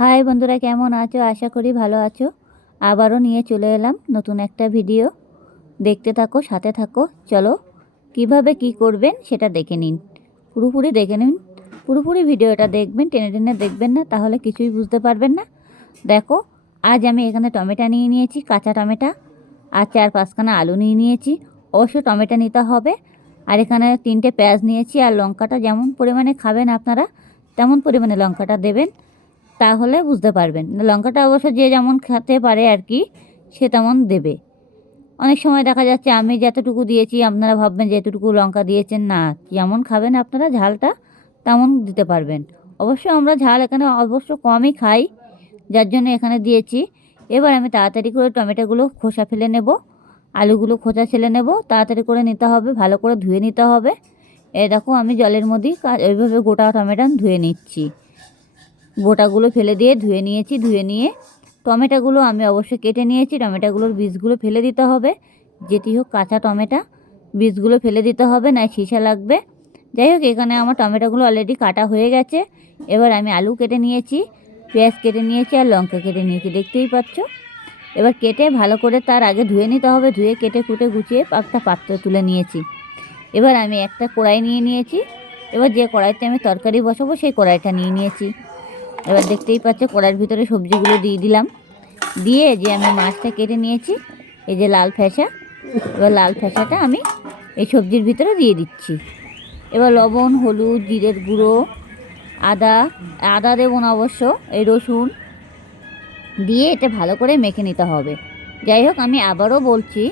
High বন্ধুরা, কেমন আছো? আশা করি ভালো আছো। আবারও নিয়ে চলে এলাম নতুন একটা ভিডিও। দেখতে থাকো, সাথে থাকো। চলো কিভাবে কি করবেন সেটা দেখে নিন, পুরোপুরি দেখে নিন। পুরোপুরি ভিডিওটা দেখবেন, টেনে টেনে দেখবেন না, তাহলে কিছুই বুঝতে পারবেন না। দেখো, আজ আমি এখানে টমেটো নিয়ে নিয়েছি, কাঁচা টমেটো, আর 4-5খানা আলু নিয়ে নিয়েছি। অবশ্যই টমেটো নিতে হবে। আর এখানে 3টে পেঁয়াজ নিয়েছি। আর লঙ্কাটা যেমন পরিমাণে খাবেন আপনারা তেমন পরিমাণে লঙ্কাটা দেবেন, তাহলে বুঝতে পারবেন। লঙ্কাটা অবশ্য যে যেমন খেতে পারে আর কি, সে তেমন দেবে। অনেক সময় দেখা যাচ্ছে আমি যতটুকু দিয়েছি আপনারা ভাববেন যে এতটুকু লঙ্কা দিয়েছেন, না, যেমন খাবেন আপনারা ঝালটা তেমন দিতে পারবেন। অবশ্য আমরা ঝাল এখানে অবশ্য কমই খাই, যার জন্য এখানে দিয়েছি। এবার আমি তাড়াতাড়ি করে টমেটোগুলো খোসা ফেলে নেব, আলুগুলো খোসা ফেলে নেব। তাড়াতাড়ি করে নিতে হবে, ভালো করে ধুয়ে নিতে হবে। এই দেখো, আমি জলের মধ্যেই ওইভাবে গোটা টমেটো ধুয়ে নিচ্ছি। গোটাগুলো ফেলে দিয়ে ধুয়ে নিয়েছি। ধুয়ে নিয়ে টমেটোগুলো আমি অবশ্যই কেটে নিয়েছি। টমেটোগুলোর বীজগুলো ফেলে দিতে হবে। যেটি হোক কাঁচা টমেটো, বীজগুলো ফেলে দিতে হবে, না সীসা লাগবে। যাই হোক, এখানে আমার টমেটোগুলো অলরেডি কাটা হয়ে গেছে। এবার আমি আলু কেটে নিয়েছি, পেঁয়াজ কেটে নিয়েছি, আর লঙ্কা কেটে নিয়েছি, দেখতেই পাচ্ছ। এবার কেটে ভালো করে তার আগে ধুয়ে নিতে হবে। ধুয়ে কেটে কুটে গুছিয়ে একটা পাত্রে তুলে নিয়েছি। এবার আমি একটা কড়াই নিয়ে নিয়েছি। এবার যে কড়াইতে আমি তরকারি বসাবো সেই কড়াইটা নিয়ে নিয়েছি। এবার দেখতেই পাচ্ছ, কড়াইয়ের ভিতরে সবজিগুলো দিয়ে দিলাম। দিয়ে যে আমি মাছটা কেটে নিয়েছি, এই যে লাল ফ্যাসা, এবার লাল ফ্যাসাটা আমি এই সবজির ভিতরে দিয়ে দিচ্ছি। এবার লবণ, হলুদ, জিরের গুঁড়ো, আদা আদা দেবো না অবশ্য, এই রসুন দিয়ে এটা ভালো করে মেখে নিতে হবে। যাই হোক, আমি আবারও বলছি,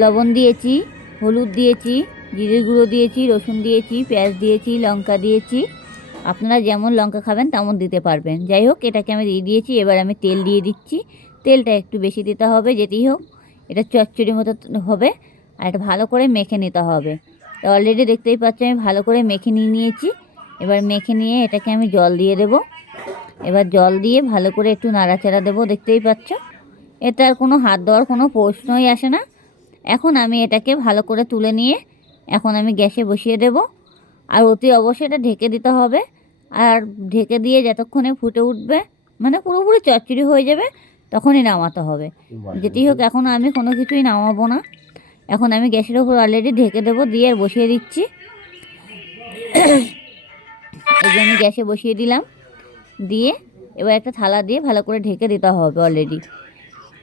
লবণ দিয়েছি, হলুদ দিয়েছি, জিরের গুঁড়ো দিয়েছি, রসুন দিয়েছি, পেঁয়াজ দিয়েছি, লঙ্কা দিয়েছি। আপনারা যেমন লঙ্কা খাবেন তেমন দিতে পারবেন। যাই হোক, এটাকে আমি দিয়ে দিয়েছি। এবার আমি তেল দিয়ে দিচ্ছি। তেলটা একটু বেশি দিতে হবে, যেতেই হোক এটা চচ্চড়ি মতো হবে। আর এটা ভালো করে মেখে নিতে হবে। তো অলরেডি দেখতেই পাচ্ছি আমি ভালো করে মেখে নিয়েছি। এবার মেখে নিয়ে এটাকে আমি জল দিয়ে দেব। এবার জল দিয়ে ভালো করে একটু নাড়াচাড়া দেবো, দেখতেই পাচ্ছ। এতে আর কোনো হাত দেওয়ার কোনো প্রশ্নই আসে না। এখন আমি এটাকে ভালো করে তুলে নিয়ে এখন আমি গ্যাসে বসিয়ে দেব। আর অতি অবশ্যই এটা ঢেকে দিতে হবে। আর ঢেকে দিয়ে যতক্ষণে ফুটে উঠবে, মানে পুরোপুরি চচ্চড়ি হয়ে যাবে, তখনই নামাতে হবে। যেতেই হোক, এখন আমি কোনো কিছুই নামাবো না। এখন আমি গ্যাসের ওপর অলরেডি ঢেকে দেবো, দিয়ে আর বসিয়ে দিচ্ছি। এই যে আমি গ্যাসে বসিয়ে দিলাম, দিয়ে এবার একটা থালা দিয়ে ভালো করে ঢেকে দিতে হবে অলরেডি।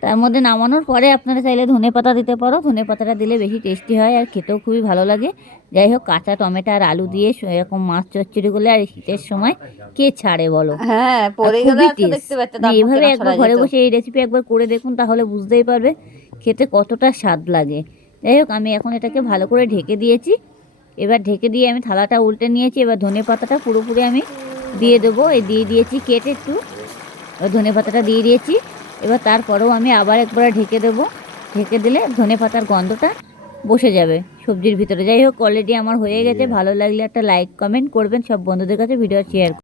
তার মধ্যে নামানোর পরে আপনারা চাইলে ধনেপাতা দিতে পারো। ধনেপাতাটা দিলে বেশি টেস্টি হয় আর খেতেও খুবই ভালো লাগে। যাই হোক, কাঁচা টমেটো আর আলু দিয়ে এরকম মাছ চচ্চড়ি করলে আর শীতের সময় কে ছাড়ে বলো? হ্যাঁ, পড়ে গেলে একটা দেখতে পেতে এইভাবে একবার ঘরে বসে এই রেসিপি একবার করে দেখুন, তাহলে বুঝতেই পারবে খেতে কতটা স্বাদ লাগে। যাই হোক, আমি এখন এটাকে ভালো করে ঢেকে দিয়েছি। এবার ঢেকে দিয়ে আমি থালাটা উল্টে নিয়েছি। এবার ধনেপাতাটা পুরোপুরি আমি দিয়ে দেবো। এই দিয়ে দিয়েছি কেটে একটু, এবার ধনেপাতাটা দিয়ে দিয়েছি। এবার তারপরেও আমি আবার একবার ঢেকে দেবো। ঢেকে দিলে ধনেপাতার গন্ধটা বসে যাবে সবজির ভিতরে। যাই হোক, অলরেডি আমার হয়ে গেছে। ভালো লাগলে একটা লাইক কমেন্ট করবেন, সব বন্ধুদের কাছে ভিডিও শেয়ার